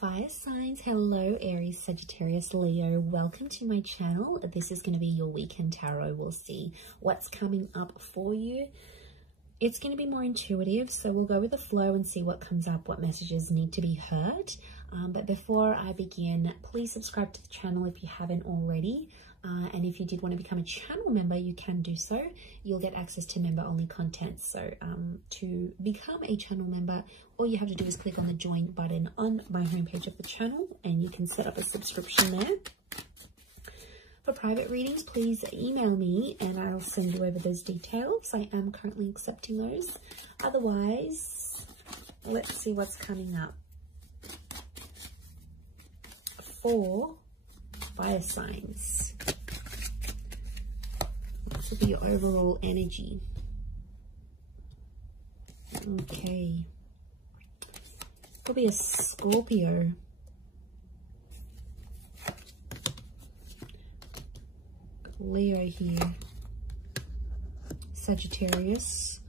Fire signs, hello Aries, Sagittarius, Leo, welcome to my channel. This is going to be your weekend tarot. We'll see what's coming up for you. It's going to be more intuitive, so we'll go with the flow and see what comes up, what messages need to be heard. But before I begin, please subscribe to the channel if you haven't already. And if you did want to become a channel member, you can do so. You'll get access to member-only content. So to become a channel member, all you have to do is click on the join button on my homepage of the channel, and you can set up a subscription there. For private readings, please email me and I'll send you over those details. I am currently accepting those. Otherwise, let's see what's coming up for fire signs. This will be your overall energy. Okay. Could be a Scorpio. Leo here. Sagittarius.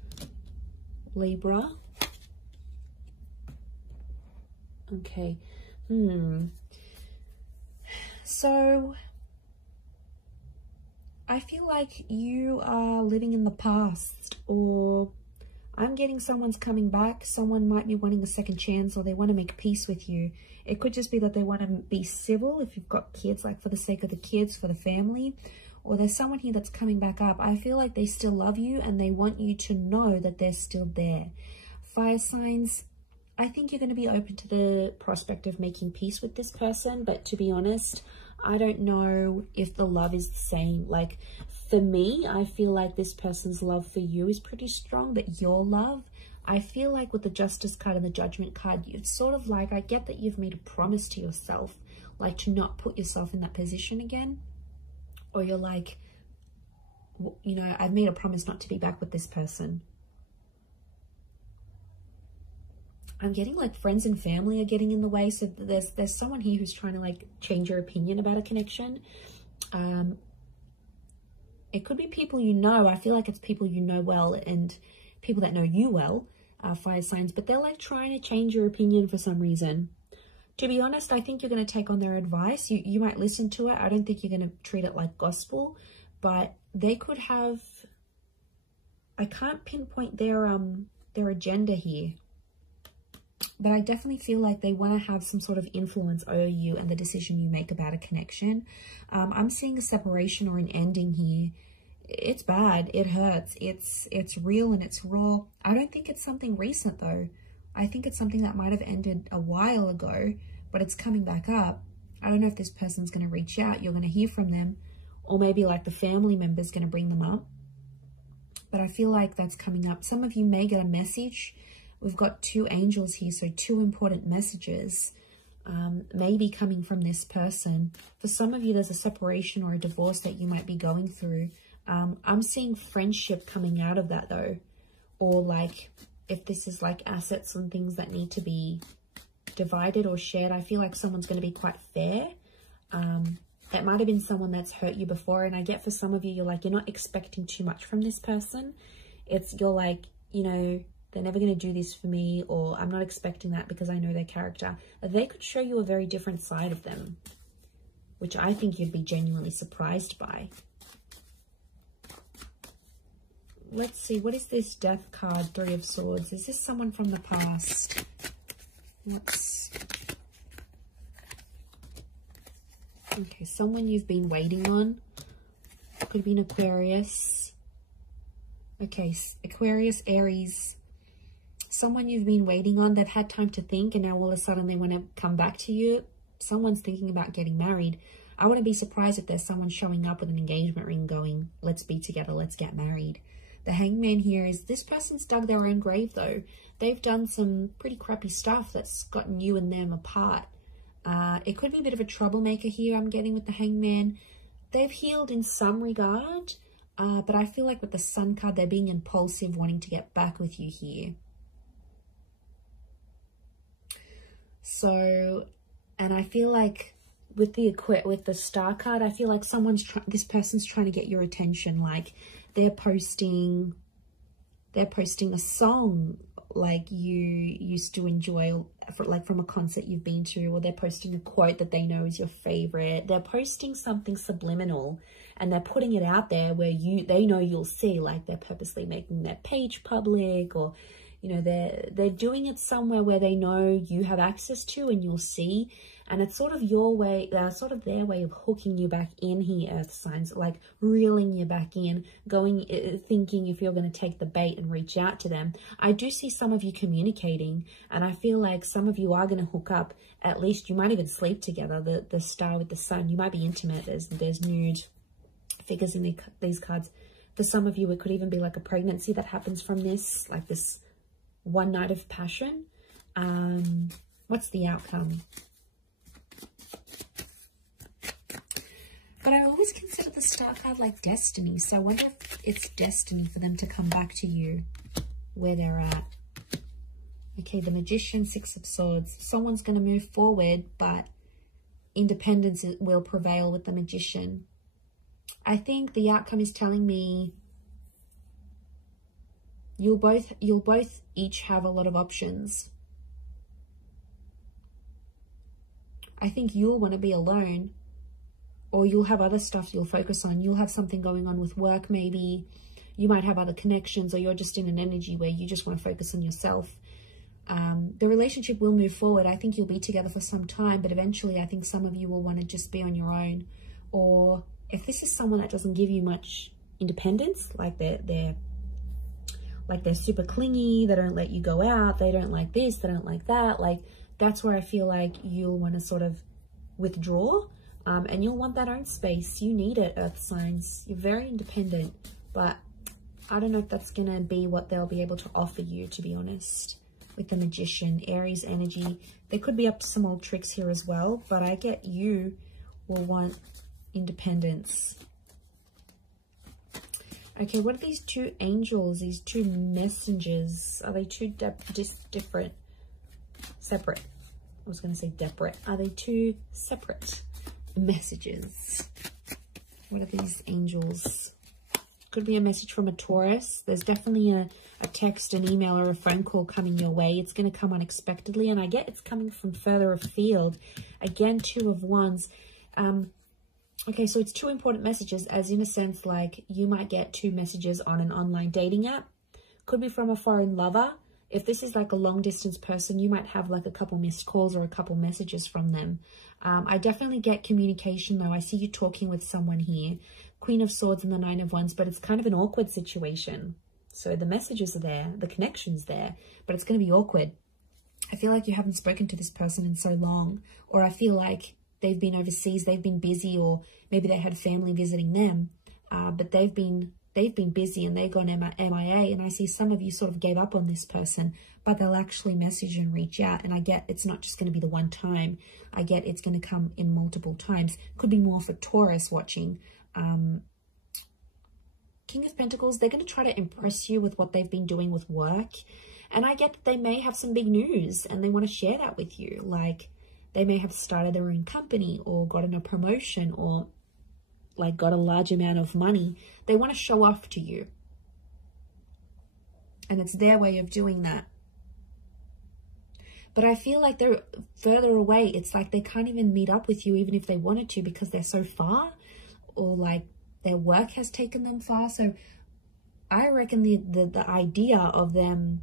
Libra. Okay. So I feel like you are living in the past, or I'm getting someone's coming back. Someone might be wanting a second chance, or they want to make peace with you. It could just be that they want to be civil if you've got kids, like for the sake of the kids, for the family. Or there's someone here that's coming back up. I feel like they still love you and they want you to know that they're still there. Fire signs, I think you're going to be open to the prospect of making peace with this person. But to be honest, I don't know if the love is the same. Like for me, I feel like this person's love for you is pretty strong, but your love, I feel like with the Justice card and the Judgment card, it's sort of like, I get that you've made a promise to yourself, like to not put yourself in that position again. Or you're like, you know, I've made a promise not to be back with this person. I'm getting like friends and family are getting in the way. So there's someone here who's trying to like change your opinion about a connection. It could be people you know. I feel like it's people you know well and people that know you well, fire signs. But they're like trying to change your opinion for some reason. To be honest, I think you're going to take on their advice. You might listen to it. I don't think you're going to treat it like gospel. But they could have... I can't pinpoint their agenda here. But I definitely feel like they want to have some sort of influence over you and the decision you make about a connection. I'm seeing a separation or an ending here. It's bad. It hurts. It's real and it's raw. I don't think it's something recent though. I think it's something that might have ended a while ago, but it's coming back up. I don't know if this person's going to reach out. You're going to hear from them, or maybe like the family member's going to bring them up. But I feel like that's coming up. Some of you may get a message. We've got two angels here, so two important messages maybe coming from this person. For some of you, there's a separation or a divorce that you might be going through. I'm seeing friendship coming out of that though, or like if this is like assets and things that need to be divided or shared, I feel like someone's going to be quite fair. It might have been someone that's hurt you before, and I get for some of you, you're like, you're not expecting too much from this person. You're like, you know, they're never going to do this for me, or I'm not expecting that because I know their character. They could show you a very different side of them, which I think you'd be genuinely surprised by. Let's see, what is this Death card, Three of Swords? Is this someone from the past? Okay, someone you've been waiting on. Could be an Aquarius. Okay, Aquarius, Aries. Someone you've been waiting on. They've had time to think, and now all of a sudden they want to come back to you. Someone's thinking about getting married. I wouldn't be surprised if there's someone showing up with an engagement ring going, let's be together, let's get married. The Hangman here is this person's dug their own grave though. They've done some pretty crappy stuff that's gotten you and them apart. It could be a bit of a troublemaker here I'm getting with the Hangman. They've healed in some regard, but I feel like with the Sun card, they're being impulsive, wanting to get back with you here. So, and I feel like with the Star card, I feel like this person's trying to get your attention. Like they're posting a song like you used to enjoy from a concert you've been to, or they're posting a quote that they know is your favorite. They're posting something subliminal and they're putting it out there where they know you'll see, like they're purposely making their page public, or you know, they're doing it somewhere where they know you have access to and you'll see. And it's sort of your way, sort of their way of hooking you back in here, earth signs, like reeling you back in, thinking if you're going to take the bait and reach out to them. I do see some of you communicating, and I feel like some of you are going to hook up. At least you might even sleep together. The star with the sun, you might be intimate. There's nude figures in these cards. For some of you, it could even be like a pregnancy that happens from this, like this one night of passion. What's the outcome? But I always consider the star card like destiny. So I wonder if it's destiny for them to come back to you where they're at. Okay, the Magician, Six of Swords. Someone's going to move forward, but independence will prevail with the Magician. I think the outcome is telling me you'll both each have a lot of options. I think you'll want to be alone, or you'll have other stuff you'll focus on. You'll have something going on with work, maybe. You might have other connections, or you're just in an energy where you just want to focus on yourself. The relationship will move forward. I think you'll be together for some time, but eventually I think some of you will want to just be on your own. Or if this is someone that doesn't give you much independence, like they're super clingy, they don't let you go out, they don't like this, they don't like that, like that's where I feel like you'll want to sort of withdraw. And you'll want that own space. You need it, earth signs. You're very independent, but I don't know if that's going to be what they'll be able to offer you, to be honest. With the Magician, Aries energy, they could be up to some old tricks here as well, but I get you will want independence. Okay, what are these two angels, these two messengers? Are they two different? Separate. I was going to say separate. Are they two separate messages? What are these angels? Could be a message from a Taurus. There's definitely a text, an email, or a phone call coming your way. It's going to come unexpectedly, and I get it's coming from further afield. Again, Two of Wands. Okay, so it's two important messages, as in a sense, like you might get two messages on an online dating app. Could be from a foreign lover. If this is like a long distance person, you might have like a couple missed calls or a couple messages from them. I definitely get communication though. I see you talking with someone here. Queen of Swords and the Nine of Wands, but it's kind of an awkward situation. So the messages are there, the connection's there, but it's going to be awkward. I feel like you haven't spoken to this person in so long, or I feel like they've been overseas, they've been busy, or maybe they had family visiting them, but they've been busy and they've gone MIA, and I see some of you sort of gave up on this person, but they'll actually message and reach out, and I get it's not just going to be the one time. I get it's going to come in multiple times. Could be more for Taurus watching. King of Pentacles, they're going to try to impress you with what they've been doing with work, and I get that they may have some big news and they want to share that with you. Like they may have started their own company or gotten a promotion or like got a large amount of money. They want to show off to you, and it's their way of doing that. But I feel like they're further away. It's like they can't even meet up with you even if they wanted to, because they're so far, or like their work has taken them far. So I reckon the idea of them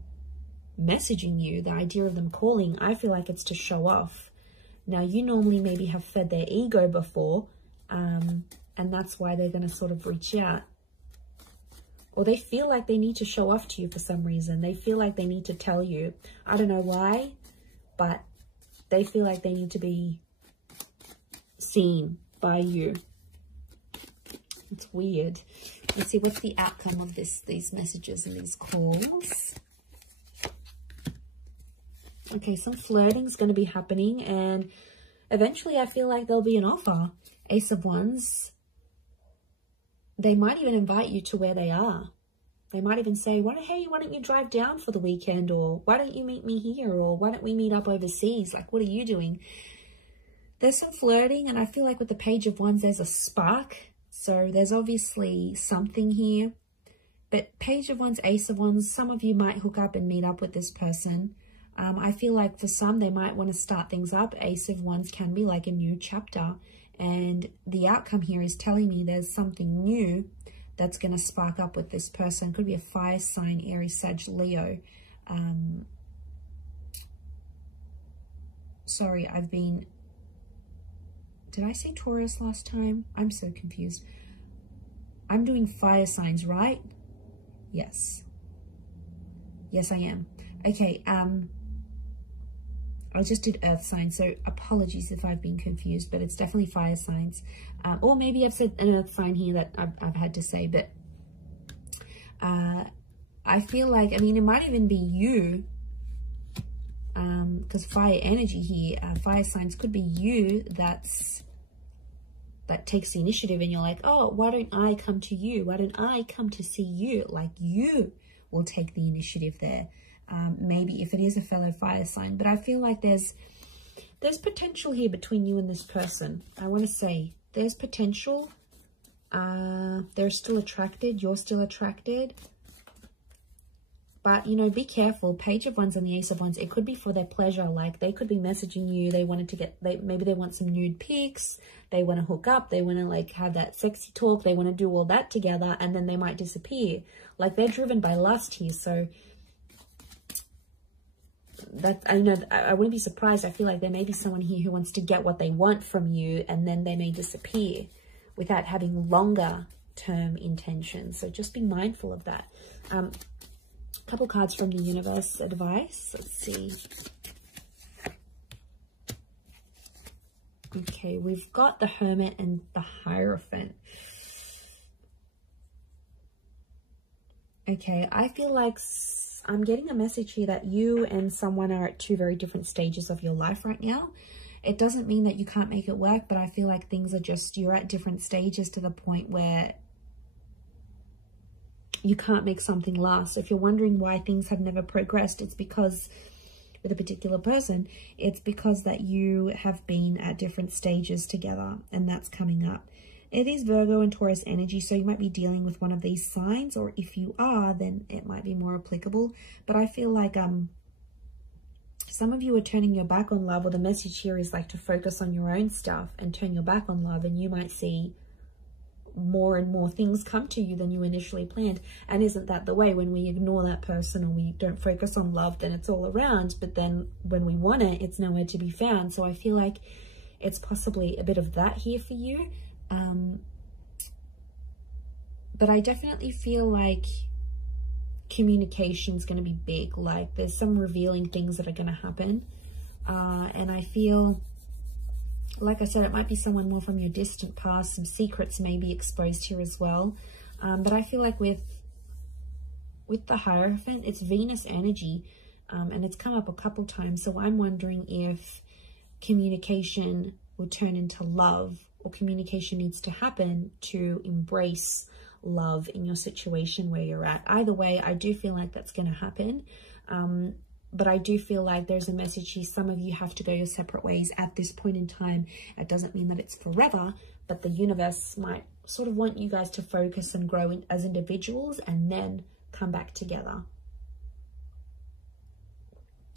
messaging you, the idea of them calling, I feel like it's to show off. Now, you normally maybe have fed their ego before, and that's why they're going to sort of reach out. Or they feel like they need to show off to you for some reason. They feel like they need to tell you. I don't know why, but they feel like they need to be seen by you. It's weird. Let's see, what's the outcome of these messages and these calls? Okay, some flirting is going to be happening, and eventually I feel like there'll be an offer. Ace of Wands. They might even invite you to where they are. They might even say, hey, why don't you drive down for the weekend? Or why don't you meet me here? Or why don't we meet up overseas? Like, what are you doing? There's some flirting, and I feel like with the Page of Wands, there's a spark. So there's obviously something here. But Page of Wands, Ace of Wands, some of you might hook up and meet up with this person. I feel like for some, they might want to start things up. Ace of Wands can be like a new chapter. And the outcome here is telling me there's something new that's going to spark up with this person. Could be a fire sign, Aries, Sag, Leo. Sorry, did I say Taurus last time? I'm so confused. I'm doing fire signs, right? Yes. Yes, I am. Okay, I just did earth signs, so apologies if I've been confused, but it's definitely fire signs. Or maybe I've said an earth sign here that I've had to say, but I feel like, I mean, it might even be you, because fire energy here, fire signs could be you that takes the initiative, and you're like, oh, why don't I come to you? Why don't I come to see you? Like, you will take the initiative there. Maybe if it is a fellow fire sign, but I feel like there's potential here between you and this person. I want to say there's potential. They're still attracted. You're still attracted. But, you know, be careful. Page of Wands and the Ace of Wands, it could be for their pleasure. Like, they could be messaging you. They wanted to get, maybe they want some nude pics. They want to hook up. They want to, like, have that sexy talk. They want to do all that together, and then they might disappear. Like, they're driven by lust here. So that, I know, I wouldn't be surprised. I feel like there may be someone here who wants to get what they want from you, and then they may disappear without having longer term intentions. So just be mindful of that. Couple cards from the universe advice. Let's see. Okay, we've got the Hermit and the Hierophant. Okay, I feel like I'm getting a message here that you and someone are at two very different stages of your life right now. It doesn't mean that you can't make it work, but I feel like things are just, you're at different stages to the point where you can't make something last. So if you're wondering why things have never progressed, it's because with a particular person, it's because that you have been at different stages together, and that's coming up. It is Virgo and Taurus energy, so you might be dealing with one of these signs, or if you are, then it might be more applicable. But I feel like some of you are turning your back on love, or the message here is like to focus on your own stuff and turn your back on love, and you might see more and more things come to you than you initially planned. And isn't that the way? When we ignore that person or we don't focus on love, then it's all around, but then when we want it, it's nowhere to be found. So I feel like it's possibly a bit of that here for you. But I definitely feel like communication is going to be big. Like, there's some revealing things that are going to happen, and I feel like I said, it might be someone more from your distant past. Some secrets may be exposed here as well. But I feel like with the Hierophant, it's Venus energy, and it's come up a couple times. So I'm wondering if communication will turn into love, or communication needs to happen to embrace love in your situation where you're at. Either way, I do feel like that's going to happen. But I do feel like there's a message here. Some of you have to go your separate ways at this point in time. It doesn't mean that it's forever, but the universe might sort of want you guys to focus and grow as individuals and then come back together.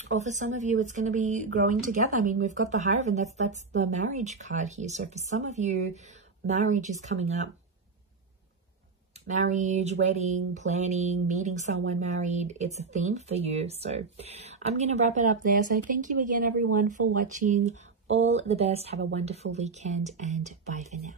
Or for some of you, it's going to be growing together. I mean, we've got the Hierophant. That's the marriage card here. So for some of you, marriage is coming up. Marriage, wedding, planning, meeting someone married, it's a theme for you. So I'm going to wrap it up there. So thank you again, everyone, for watching. All the best. Have a wonderful weekend, and bye for now.